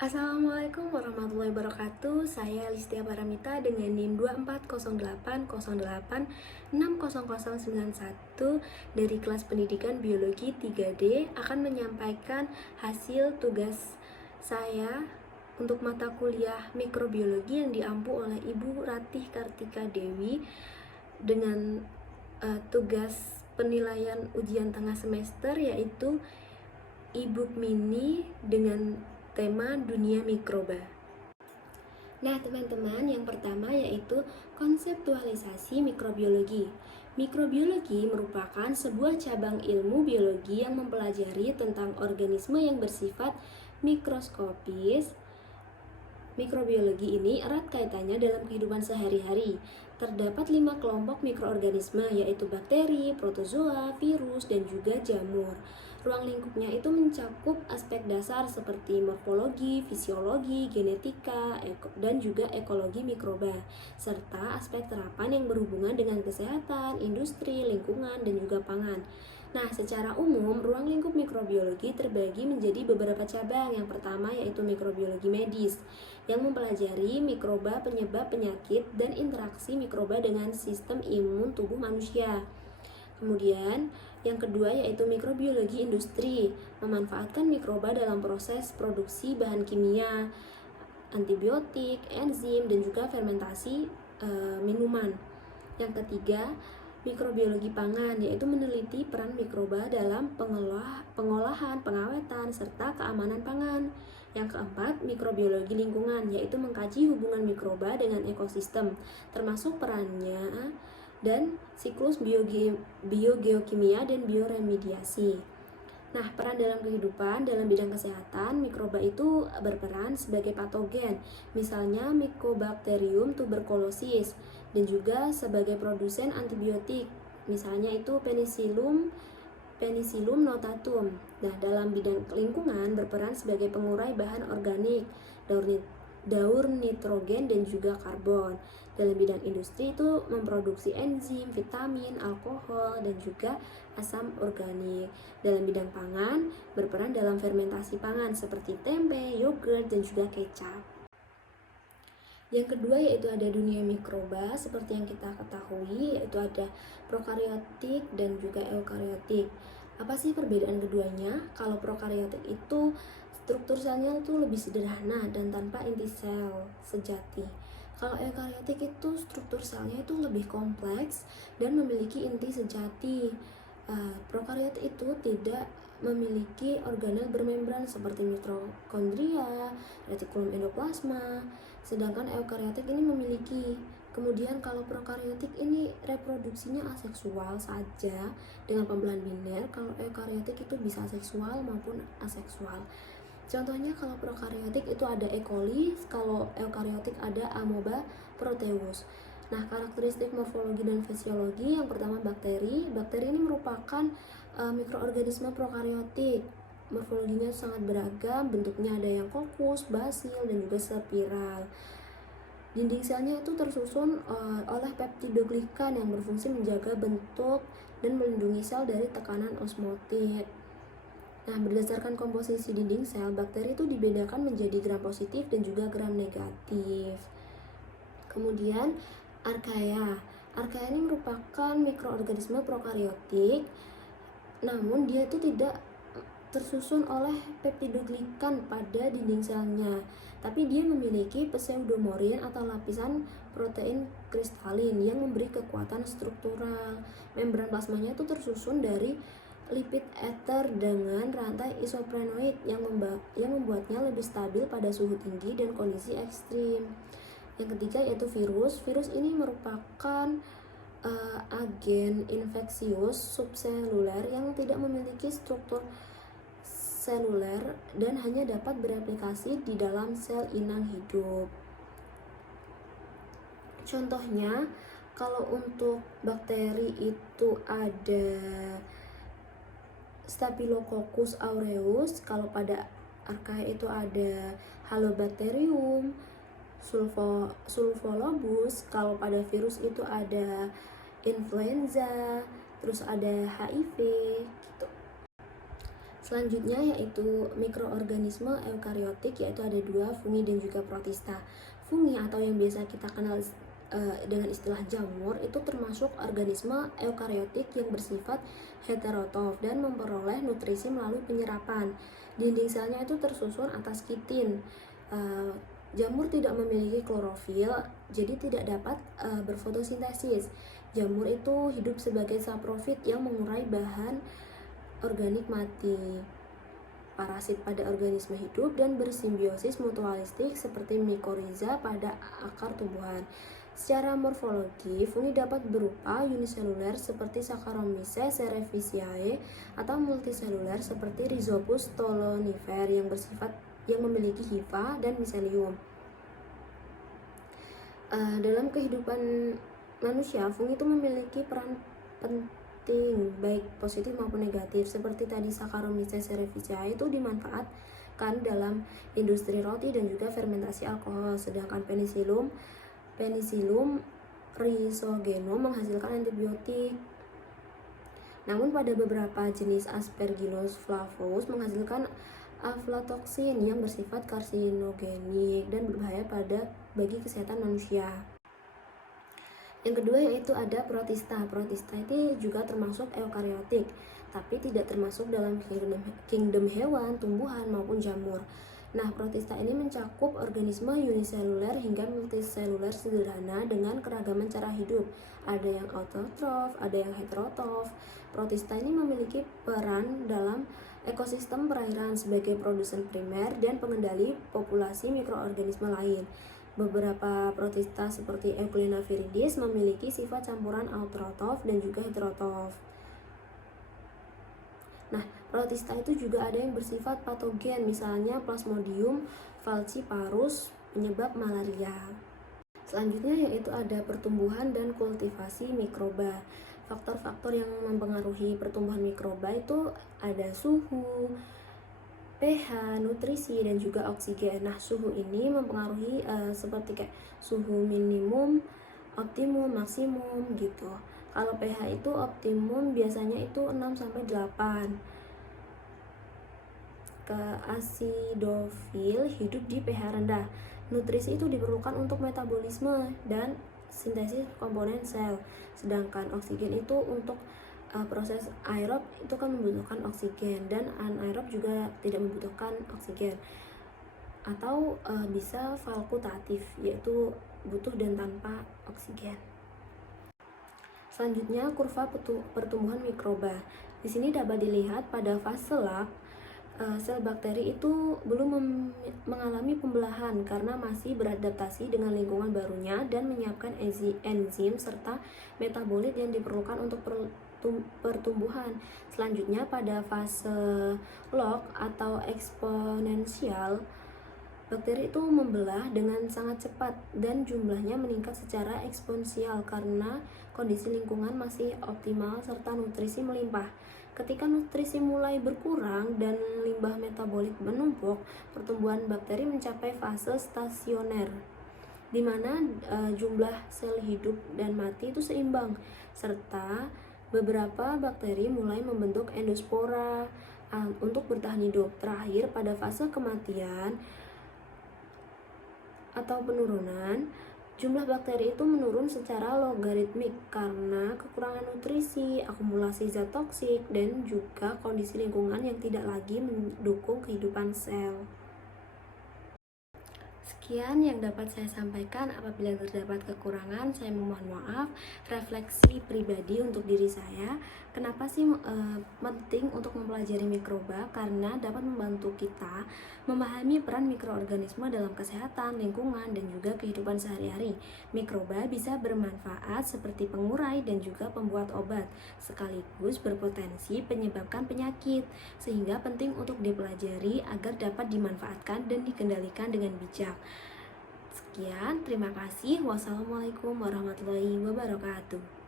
Assalamualaikum warahmatullahi wabarakatuh. Saya Listia Paramita dengan NIM 240808600091 dari kelas pendidikan biologi 3D akan menyampaikan hasil tugas saya untuk mata kuliah mikrobiologi yang diampu oleh Ibu Ratih Kartika Dewi dengan tugas penilaian ujian tengah semester, yaitu e-book mini dengan tema dunia mikroba. Nah, teman-teman, yang pertama yaitu konseptualisasi mikrobiologi. Mikrobiologi merupakan sebuah cabang ilmu biologi yang mempelajari tentang organisme yang bersifat mikroskopis. Mikrobiologi ini erat kaitannya dalam kehidupan sehari-hari. Terdapat 5 kelompok mikroorganisme, yaitu bakteri, protozoa, virus, dan juga jamur. Ruang lingkupnya itu mencakup aspek dasar seperti morfologi, fisiologi, genetika, dan juga ekologi mikroba, serta aspek terapan yang berhubungan dengan kesehatan, industri, lingkungan, dan juga pangan. Nah, secara umum, ruang lingkup mikrobiologi terbagi menjadi beberapa cabang. Yang pertama yaitu mikrobiologi medis, yang mempelajari mikroba penyebab penyakit dan interaksi mikroba dengan sistem imun tubuh manusia. Kemudian, yang kedua yaitu mikrobiologi industri, memanfaatkan mikroba dalam proses produksi bahan kimia, antibiotik, enzim, dan juga fermentasi minuman. Yang ketiga, mikrobiologi pangan, yaitu meneliti peran mikroba dalam pengolahan, pengawetan, serta keamanan pangan. Yang keempat, mikrobiologi lingkungan, yaitu mengkaji hubungan mikroba dengan ekosistem, termasuk perannya dan siklus biogeokimia dan bioremediasi. Nah, peran dalam kehidupan dalam bidang kesehatan, mikroba itu berperan sebagai patogen, misalnya Mycobacterium tuberculosis, dan juga sebagai produsen antibiotik, misalnya itu Penicillium notatum. Nah, dalam bidang lingkungan berperan sebagai pengurai bahan organik, daur nitrogen, dan juga karbon. Dalam bidang industri itu memproduksi enzim, vitamin, alkohol, dan juga asam organik. Dalam bidang pangan berperan dalam fermentasi pangan seperti tempe, yogurt, dan juga kecap. Yang kedua yaitu ada dunia mikroba, seperti yang kita ketahui, yaitu ada prokariotik dan juga eukariotik. Apa sih perbedaan keduanya? Kalau prokariotik itu struktur selnya itu lebih sederhana dan tanpa inti sel sejati. Kalau eukariotik itu struktur selnya itu lebih kompleks dan memiliki inti sejati. Prokariot itu tidak memiliki organel bermembran seperti mitokondria, retikulum endoplasma, sedangkan eukariotik ini memiliki. Kemudian kalau prokariotik ini reproduksinya aseksual saja dengan pembelahan biner, kalau eukariotik itu bisa seksual maupun aseksual. Contohnya kalau prokariotik itu ada E. coli, kalau eukariotik ada Amoeba proteus. Nah, karakteristik morfologi dan fisiologi, yang pertama bakteri. Bakteri ini merupakan mikroorganisme prokariotik. Morfologinya sangat beragam, bentuknya ada yang kokus, basil, dan juga spiral. Dinding selnya itu tersusun oleh peptidoglikan yang berfungsi menjaga bentuk dan melindungi sel dari tekanan osmotik. Nah, berdasarkan komposisi dinding sel, bakteri itu dibedakan menjadi gram positif dan juga gram negatif. Kemudian, archaea. Archaea ini merupakan mikroorganisme prokariotik, namun dia itu tidak tersusun oleh peptidoglikan pada dinding selnya, tapi dia memiliki pseudomorin atau lapisan protein kristalin yang memberi kekuatan struktural. Membran plasmanya itu tersusun dari lipid ether dengan rantai isoprenoid yang membuatnya lebih stabil pada suhu tinggi dan kondisi ekstrim. Yang ketiga yaitu virus. Virus ini merupakan agen infeksius subseluler yang tidak memiliki struktur seluler dan hanya dapat bereplikasi di dalam sel inang hidup. Contohnya, kalau untuk bakteri itu ada Staphylococcus aureus, kalau pada archaea itu ada Halobacterium, sulfolobus, kalau pada virus itu ada influenza, terus ada HIV gitu. Selanjutnya yaitu mikroorganisme eukariotik, yaitu ada dua, fungi dan juga protista. Fungi atau yang biasa kita kenal dengan istilah jamur itu termasuk organisme eukariotik yang bersifat heterotrof dan memperoleh nutrisi melalui penyerapan. Dinding selnya itu tersusun atas kitin. Jamur tidak memiliki klorofil, jadi tidak dapat berfotosintesis. Jamur itu hidup sebagai saprofit yang mengurai bahan organik mati, parasit pada organisme hidup, dan bersimbiosis mutualistik seperti mikoriza pada akar tumbuhan. Secara morfologi, fungi dapat berupa uniseluler seperti Saccharomyces cerevisiae atau multiseluler seperti Rhizopus stolonifer yang memiliki hifa dan miselium. Dalam kehidupan manusia, fungi itu memiliki peran penting baik positif maupun negatif. Seperti tadi Saccharomyces cerevisiae itu dimanfaatkan dalam industri roti dan juga fermentasi alkohol, sedangkan Penicillium rhizogenum menghasilkan antibiotik. Namun pada beberapa jenis Aspergillus flavus menghasilkan aflatoksin yang bersifat karsinogenik dan berbahaya bagi kesehatan manusia. Yang kedua yaitu ada protista. Protista itu juga termasuk eukariotik, tapi tidak termasuk dalam kingdom hewan, tumbuhan maupun jamur. Nah, protista ini mencakup organisme uniseluler hingga multiseluler sederhana dengan keragaman cara hidup. Ada yang autotrof, ada yang heterotrof. Protista ini memiliki peran dalam ekosistem perairan sebagai produsen primer dan pengendali populasi mikroorganisme lain. Beberapa protista seperti Euglena viridis memiliki sifat campuran autotrof dan juga heterotrof. Nah, protista itu juga ada yang bersifat patogen, misalnya Plasmodium falciparus penyebab malaria. Selanjutnya yaitu ada pertumbuhan dan kultivasi mikroba. Faktor-faktor yang mempengaruhi pertumbuhan mikroba itu ada suhu, pH, nutrisi, dan juga oksigen. Nah, suhu ini mempengaruhi seperti kayak suhu minimum, optimum, maksimum gitu. Kalau pH itu optimum biasanya itu 6-8. Asidofil hidup di pH rendah. Nutrisi itu diperlukan untuk metabolisme dan sintesis komponen sel. Sedangkan oksigen itu untuk proses aerob itu kan membutuhkan oksigen, dan anaerob juga tidak membutuhkan oksigen. Atau bisa fakultatif, yaitu butuh dan tanpa oksigen. Selanjutnya kurva pertumbuhan mikroba. Di sini dapat dilihat pada fase lab sel bakteri itu belum mengalami pembelahan karena masih beradaptasi dengan lingkungan barunya dan menyiapkan enzim serta metabolit yang diperlukan untuk pertumbuhan. Selanjutnya pada fase log atau eksponensial, bakteri itu membelah dengan sangat cepat dan jumlahnya meningkat secara eksponensial karena kondisi lingkungan masih optimal serta nutrisi melimpah. Ketika nutrisi mulai berkurang dan limbah metabolit menumpuk, pertumbuhan bakteri mencapai fase stasioner, di mana jumlah sel hidup dan mati itu seimbang, serta beberapa bakteri mulai membentuk endospora untuk bertahan hidup. Terakhir, pada fase kematian atau penurunan, jumlah bakteri itu menurun secara logaritmik karena kekurangan nutrisi, akumulasi zat toksik, dan juga kondisi lingkungan yang tidak lagi mendukung kehidupan sel. Sekian yang dapat saya sampaikan. Apabila terdapat kekurangan, saya memohon maaf. Refleksi pribadi untuk diri saya, kenapa sih penting untuk mempelajari mikroba? Karena dapat membantu kita memahami peran mikroorganisme dalam kesehatan, lingkungan, dan juga kehidupan sehari-hari. Mikroba bisa bermanfaat seperti pengurai dan juga pembuat obat, sekaligus berpotensi penyebabkan penyakit, sehingga penting untuk dipelajari agar dapat dimanfaatkan dan dikendalikan dengan bijak. Sekian, terima kasih. Wassalamualaikum warahmatullahi wabarakatuh.